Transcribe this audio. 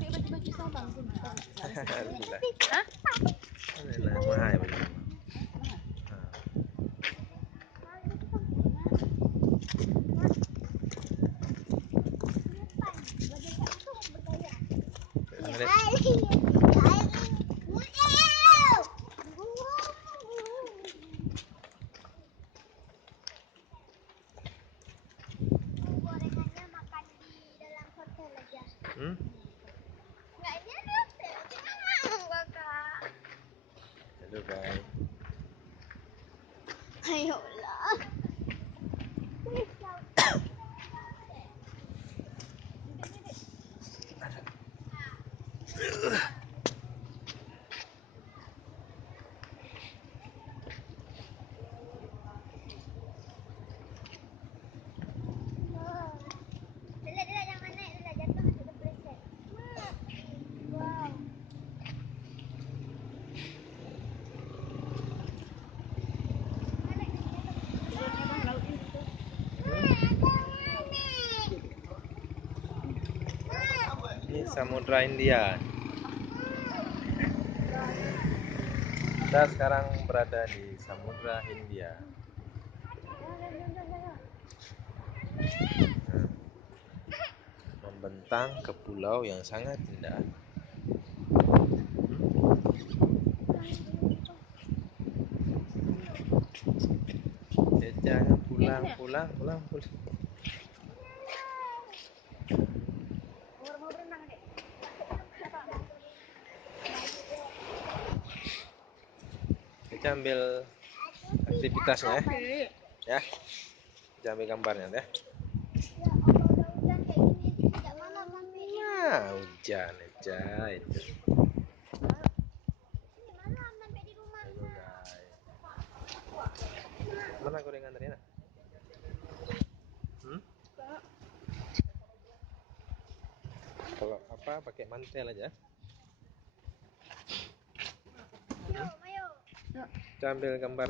ambil baju-baju Sabang sini. Hah? Nah, mahal baju. Gorengannya makan di dalam hotel aja. Nggak, ini ada hotel. Jangan, kakak. Aduh, guys. Ayolah. Dela, jangan naik, Dela. Jatuh nanti kepleset. Wow. Ini Samudra Hindia. Kita sekarang berada di Samudra Hindia. Membentang ke pulau yang sangat indah. Jangan pulang. Mau berenang, Dek? Kita ambil aktivitasnya ya. Kita ambil gambarnya ya. Ya Allah, udah hujan kayak gini aja tidak mana sampai. Nah, hujan aja itu. Ini malam sampai di rumah. Ayo guys. Mana gorengan Rena? Kalau apa pakai mantel aja. Yuk, ayo. Kita ambil gambar